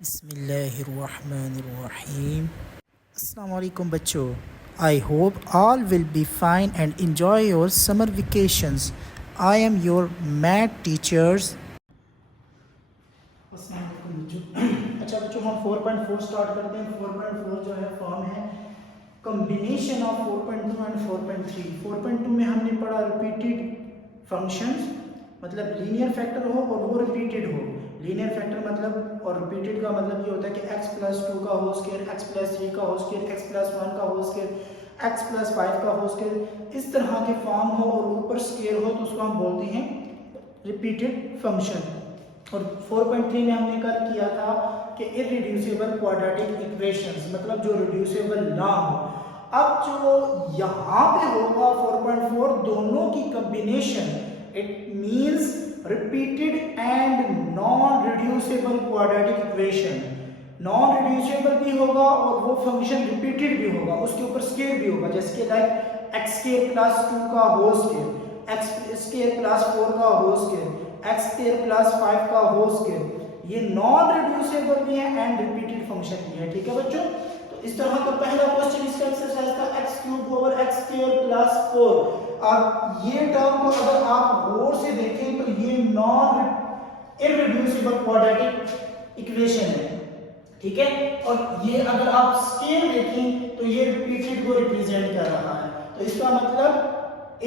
बिस्मिल्लाहिर्रहमानिर्रहीम। अस्सलाम वालेकुम बच्चों। I hope all will be fine and enjoy your summer vacations. I am your math teachers. अस्सलाम वालेकुम बच्चों। अच्छा बच्चों, हम 4.4 स्टार्ट करते हैं। 4.4 जो है फॉर्म है कॉम्बिनेशन ऑफ 4.2 एंड 4.3। 4.2 में हमने पढ़ा रिपीटेड फंक्शंस, मतलब लीनियर फैक्टर हो और वो रिपीटेड हो। लीनियर फैक्टर मतलब और रिपीटेड का मतलब ये होता है कि x प्लस 2 का होल स्क्वायर, x प्लस 3 का होल स्क्वायर, x प्लस 1 का होल स्क्वायर, x प्लस 5 का होल स्क्वायर, इस तरह के फॉर्म हो और ऊपर स्क्वायर हो तो उसको हम बोलते हैं रिपीटेड फंक्शन। और 4.3 में हमने कल किया था कि इररिड्यूसिबल क्वाड्रेटिक इक्वेशंस, मतलब जो रिड्यूसिबल ना हो। अब जो यहाँ पे होगा 4.4, दोनों की combination, it means repeated and non reducible quadratic equation. Non reducible भी होगा और वो फंक्शन रिपीटेड भी होगा, उसके ऊपर स्क्वायर भी होगा, जैसे कि लाइक x स्क्वायर प्लस 2 का whole square, x square plus 4 का whole square, x square plus 5 का होल स्क्वायर। ये नॉन रिड्यूसिबल भी है एंड रिपीटेड फंक्शन भी है। ठीक है बच्चों, तो इस तरह का पहला क्वेश्चन इसका एक्सरसाइज था x cube over x square plus 4। अब ये टर्म को अगर आप गौर से देखें तो ये नॉन इररिड्यूसिबल क्वाड्रेटिक इक्वेशन है। ठीक है, और ये अगर आप स्केल देखें तो ये रिपीटेड को रिप्रेजेंट कर रहा है, तो इसका मतलब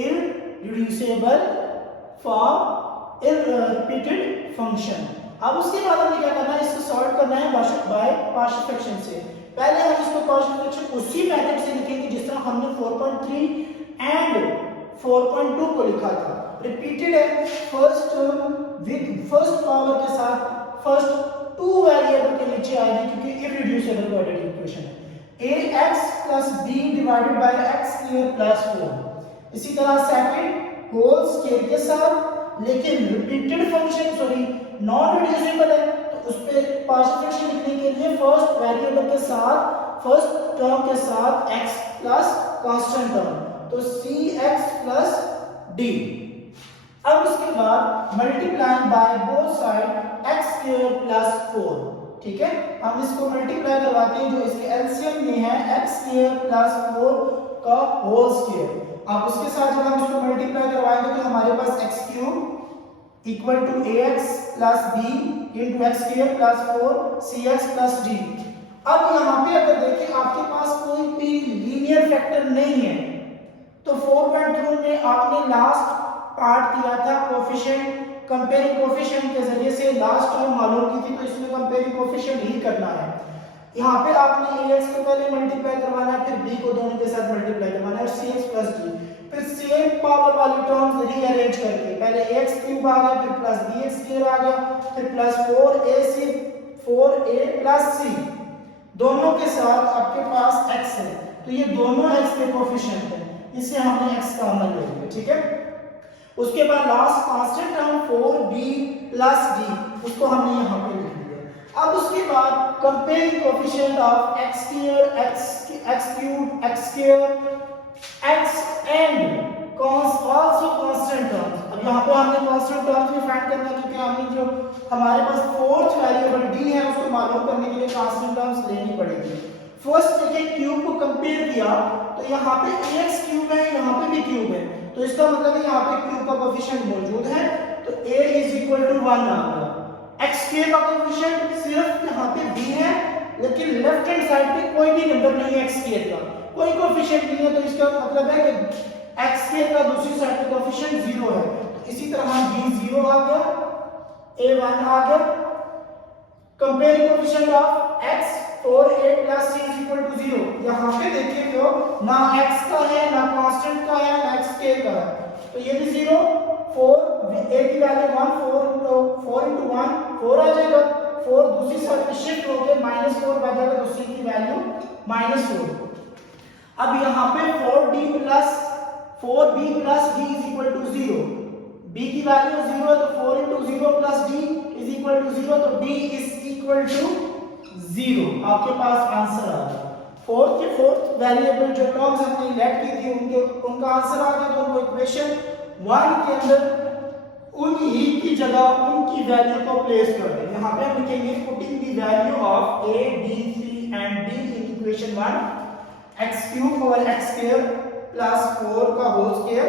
इररिड्यूसिबल फॉर्म रिपीटेड फंक्शन। अब उसके बाद हमें क्या करना है, इसको सॉल्व करना है बाय पार्शियल फ्रैक्शन से। पहले हम इसको पार्शियल फ्रैक्शन उसी मेथड से लिखेंगे जिस तरह हमने 4.3 एंड 4.2 को लिखा था। रिपीटेड है, first term with first power के साथ फर्स्ट टू वेरिएबल के नीचे आएगी क्योंकि इररिड्यूसिबल क्वाड्रेटिक इक्वेशन है। ax plus b divided by x square plus 4। इसी तरह सेकंड होल स्क्वायर के साथ, लेकिन रिपीटेड फंक्शन नॉन रिड्यूसिबल है तो उस पे पार्शियल फ्रैक्शन लिखने के लिए फर्स्ट वेरिएबल के साथ फर्स्ट टर्म के साथ x प्लस कांस्टेंट टर्म, तो cx प्लस d। अब उसके बाद multiplying by both side x square plus 4। ठीक है, हम इसको मल्टीप्लाई करवाते हैं, जो इसके एलसीएम में है x स्क्वायर प्लस 4 का होल स्क्वायर। अब उसके साथ जब हम इसको मल्टीप्लाई करवाएंगे तो हमारे पास x cube equal to ax plus b into x square plus 4 cx plus d। अब यहाँ पे अगर देखें आपके पास कोई भी लीनियर फैक्टर नहीं है तो 4.2 में आपने लास्ट पार्ट किया था कोफिशिएंट, कंपेयरिंग कोफिशिएंट के जरिए से लास्ट टर्म मालूम की थी, तो इसमें कंपेयरिंग कोफिशिएंट ही करना है। यहाँ पे आपने ax को पहले मल्टीप्लाई करवाना है, फिर b को दोनों के साथ मल्टीप्लाई करवाना है और cx प्लस d, फिर सेम पावर वाली टर्म्स रीअरेंज करके पहले ax क्यूब आ गया, फिर प्लस bx स्क्वायर आ गया, फिर प्लस 4a प्लस c, दोनों के साथ आपके पास x है, तो ये दोनों x के कोफिशिएंट है, इससे हमने x कॉमन ले लिया। ठीक है, उसके बाद last constant term 4b plus d, उसको हमने यहाँ पे लिख दिया। अब उसके बाद comparing coefficient of x square x cube x square x and also constant terms. अब यहाँ पे हमने कांस्टेंट टर्म्स भी फाइंड करना है क्योंकि हमने जो हमारे पास फोर्थ वेरिएबल d है उसको मालूम करने के लिए कांस्टेंट टर्म्स लेनी पड़ेगी। फर्स्ट देखिए क्यूब को कंपेयर किया तो यहाँ पे ax क्यूब है, यहाँ पे भी क्यूब है, तो इसका मतलब है यहाँ पे क्यूब का कोफिशिएंट मौजूद है, तो a इज इक्वल टू 1 आ गया। x स्क्वायर का कोफिशिएंट सिर्फ यहाँ पे b है, लेकिन लेफ्ट हैंड साइड पे कोई भी नंबर नहीं है x स्क्वायर का, कोई कोफिशिएंट नहीं है, तो इसका मतलब है कि x स्क्वायर का दूसरी साइड पे कोफिशिएंट 0 है, तो इसी तरह b 0 आ गया, a 1 आ गया। Comparing coefficient of x 4a plus c is equal to 0। यहाँ पे देखिए तो ना x का है, ना कांस्टेंट का है, ना x स्क्वायर का है, तो ये भी 0। 4 a की वैल्यू 1, 4 into 1 4 आ जाएगा, 4 दूसरी साइड पे शिफ्ट होके -4 बन जाएगा, दूसरी की वैल्यू -4। अब यहाँ पे 4b plus d is equal to 0, b की वैल्यू 0 है तो 4 into 0 plus d is equal to 0, तो d इज इक्वल टू 0। आपके पास आंसर आ गया। फोर्थ वेरिएबल जो टर्म्स हमने लेट की थी उनका आंसर आ गया, तो वो इक्वेशन 1 के अंदर उन्हीं की जगह उनकी वैल्यू को प्लेस कर दें। यहाँ पे हम लिखेंगे putting the value of a b c and d in equation 1 x cube over x square plus 4 का whole square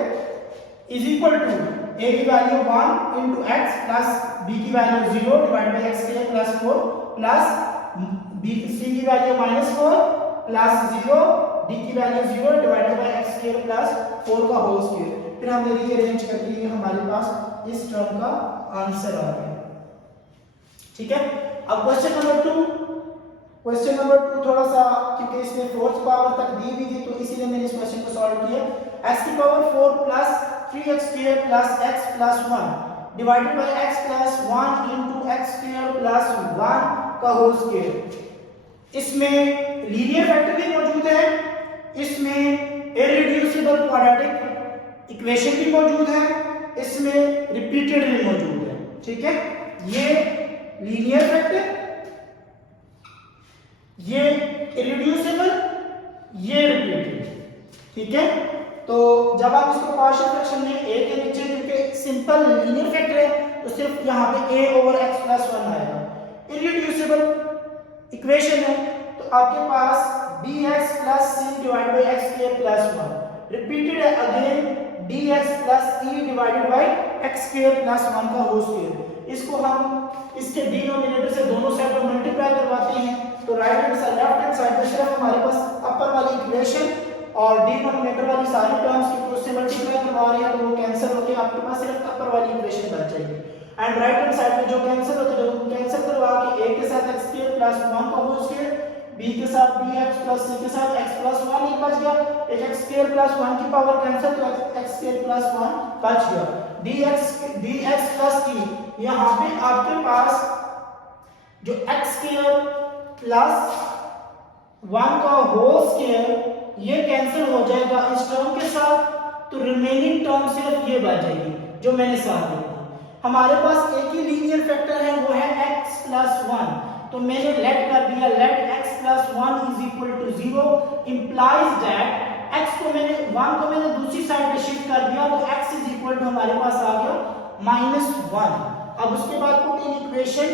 is equal to a की value 1 into x plus b की value 0 divide by x square plus 4 plus b c की value -4 plus 0 d की value 0 divide by x square plus 4 का whole square. फिर हमने rearrange कर दिए, हमारे पास इस टर्म का आंसर आ गया। ठीक है, अब क्वेश्चन नंबर 2 थोड़ा सा, क्योंकि इसमें फोर्थ पावर तक दी हुई थी तो इसीलिए मैंने इस क्वेश्चन को सॉल्व किया। x की power 4 plus 3x square plus x plus 1 divided by x plus 1 into x square plus 1 का होल स्क्वायर। इसमें लीनियर फैक्टर भी मौजूद है, इसमें इररेड्यूसिबल क्वाड्रेटिक इक्वेशन भी मौजूद है, इसमें रिपीटेड भी मौजूद है। ठीक है, ये लीनियर फैक्टर, ये इररेड्यूसिबल, ये रिपीटेड। ठीक है, तो जब आप इसको पार्शियल फ्रैक्शन में a के नीचे, क्योंकि सिंपल लीनियर फैक्टर है तो सिर्फ यहाँ पे a ओवर x प्लस 1 आएगा। इररेड्यूसिबल इक्वेशन है तो आपके पास bx plus c divide by x square plus 1, repeated है again dx plus e divided by x square plus 1 का होल स्क्वायर। इसको हम इसके डिनोमिनेटर से दोनों साइड पर मल्टीप्लाई करवाते हैं तो right hand side left hand side पे सिर्फ हमारे पास अपर वाली इक्वेशन और डिनोमिनेटर वाली सारी टर्म्स की क्रॉस से मल्टीप्लाई करवा रहे हैं तो वो कैंसिल होके आपके पास सिर्फ अपर वाली इक्वेशन बच जाएगी। एंड राइट हैंड साइड पे जो कैंसिल होते हैं, जो कैंसिल करवा के a के साथ x स्क्वायर प्लस 1 का होल स्क्वायर, b के साथ bx प्लस c के साथ x प्लस 1 एक बच गया, एक x स्क्वायर प्लस 1 की पावर कैंसिल तो x स्क्वायर प्लस 1 बच गया। dx प्लस e, यहाँ पे आपके पास जो x स्क्वायर प्लस 1 का होल स्क्वायर ये कैंसिल हो जाएगा इस टर्म के साथ, तो रिमेनिंग टर्म सिर्फ ये बच जाएगी जो मैंने साथ लिखा। हमारे पास एक ही लीनियर फैक्टर है, वो है x प्लस 1, तो मैंने लेट कर दिया, let x plus 1 is equal to 0 implies that x को मैंने 1 को मैंने दूसरी साइड पे शिफ्ट कर दिया तो x इज इक्वल टू हमारे पास आ गया -1। अब उसके बाद पुट इन इक्वेशन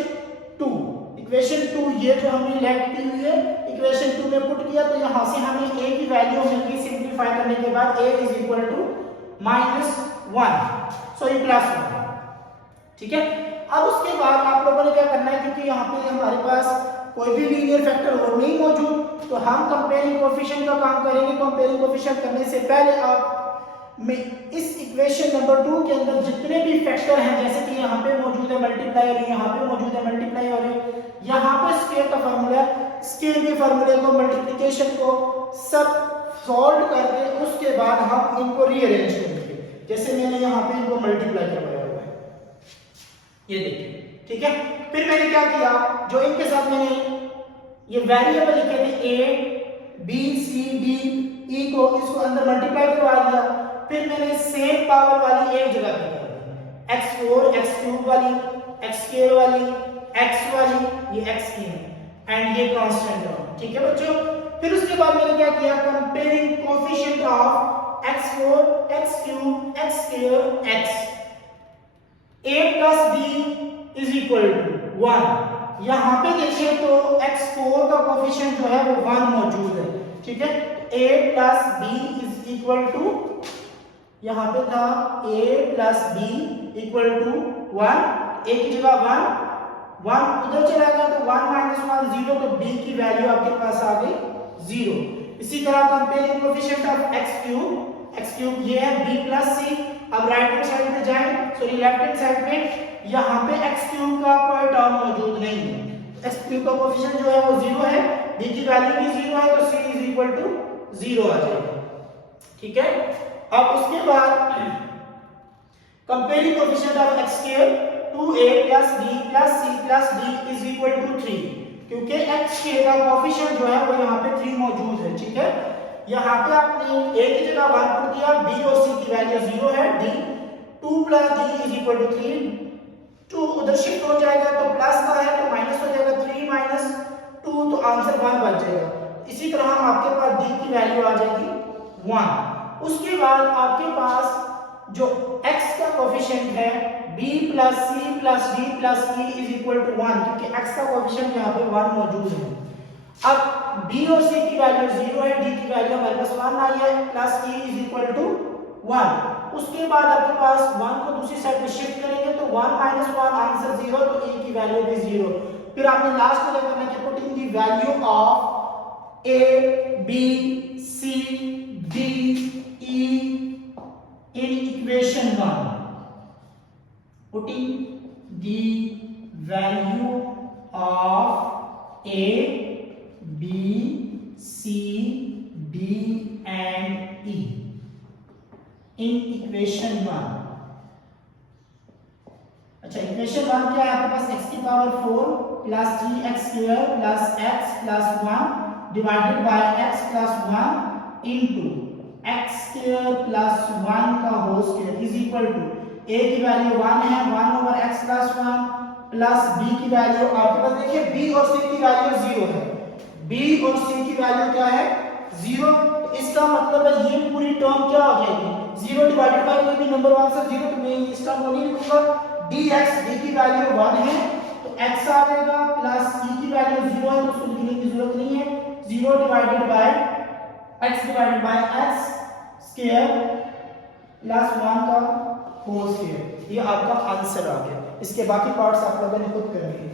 2, इक्वेशन 2 ये जो हमने लेट की हुई है इक्वेशन 2 में पुट किया तो यहां से हमें a की वैल्यू मिल गई, सिंपलीफाई करने के बाद a is equal to -1 sorry plus 1। ठीक है, अब उसके बाद आप लोगों ने क्या करना है, क्योंकि यहाँ पे हमारे पास कोई भी लीनियर फैक्टर और नहीं मौजूद तो हम कंपेयरिंग कोएफिशिएंट का काम करेंगे। कंपेयरिंग कोएफिशिएंट करने से पहले आप में इस इक्वेशन नंबर 2 के अंदर जितने भी फैक्टर हैं, जैसे कि यहाँ पे मौजूद है मल्टीप्लाई हो रही है, यहाँ पे मौजूद है मल्टीप्लाई हो रही है, यहाँ पे स्क्वायर का फार्मूला, स्क्वायर के फार्मूले को मल्टीप्लिकेशन को सब सॉल्व करके उसके बाद हम इनको रीअरेंज करेंगे। जैसे मैंने यहाँ पे इनको मल्टीप्लाई करवाया हुआ है, ये देखिए। ठीक है, फिर मैंने क्या किया, जो इनके साथ मैंने ये वेरिएबल लिखे थे a b c d e को, इसको अंदर मल्टीप्लाई करवा दिया। फिर मैंने सेम पावर वाली एक जगह पे कर दी, x4 x क्यूब वाली, x स्क्वायर वाली, x वाली, ये x की है एंड ये कांस्टेंट टर्म। ठीक है बच्चों, फिर उसके बाद मैंने क्या किया, comparing coefficient of x4 x cube x square x, a plus b is equal to 1। यहाँ पे देखिए तो x4 का कोएफिशिएंट जो है वो 1 मौजूद है। ठीक है, a plus b is equal to, यहाँ पे था a plus b equal to 1, a की जगह 1 उधर चला गया तो 1 minus 1 0, तो b की वैल्यू आपके पास आ गई 0। इसी तरह comparing coefficient of x cube ये है b plus c। अब राइट हैंड साइड पे जाएं, सॉरी लेफ्ट हैंड साइड पे, यहाँ पे x क्यूब का कोई टर्म मौजूद नहीं है, x क्यूब का कोएफिशिएंट जो है वो 0 है, b की वैल्यू भी 0 है तो c इज इक्वल टू 0 आ जाएगा। ठीक है, अब उसके बाद comparing coefficient of x square 2a plus b plus c plus d is equal to 3, क्योंकि x स्क्वायर का कोएफिशिएंट जो है वो यहाँ पे 3 मौजूद है। ठीक है, यहाँ पे आपने a की जगह 1 पुट किया, b और c की वैल्यू 0 है, d 2 plus d is equal to 3, 2 उधर शिफ्ट हो जाएगा तो प्लस का है तो माइनस हो जाएगा, 3 minus 2 तो आंसर 1 बच जाएगा। इसी तरह आपके पास d की वैल्यू आ जाएगी 1। उसके बाद आपके पास जो x का कोएफिशिएंट है b plus c plus d plus e is equal to 1, क्योंकि x का कोएफिशिएंट यहाँ पे 1 मौजूद है। अब b और c की वैल्यू 0 है, d की वैल्यू हमारे पास 1 आई है, plus e is equal to 1। उसके बाद आपके पास 1 को दूसरी साइड पे शिफ्ट करेंगे तो 1 माइनस 1 आंसर 0, तो e की वैल्यू भी 0। फिर आपने लास्ट में क्या करना है कि putting the value of a b c d e in equation 1, putting the value of a b c d and e in equation 1। अच्छा, इक्वेशन 1 क्या है आपके पास? x की power 4 plus 3x square plus x plus 1 divided by x plus 1 into x square plus 1 का whole square is equal to a की value 1 है, 1 over x plus 1 plus b की वैल्यू आपके पास देखिए b और c की वैल्यू 0 है, b और c की वैल्यू क्या है? 0। तो इसका मतलब है ये पूरी टर्म क्या हो जाएगी? 0 डिवाइडेड बाय कोई भी नंबर आंसर 0, तो मैं इस टर्म को नहीं लिखूंगा। dx d की वैल्यू 1 है तो x आ जाएगा, प्लस c की वैल्यू 0 है तो उसको लिखने की जरूरत नहीं है। 0 divided by x divided by x square plus 1 का होल स्क्वायर, ये आपका आंसर आ गया। इसके बाकी पार्ट्स आप लोगों ने खुद करने हैं।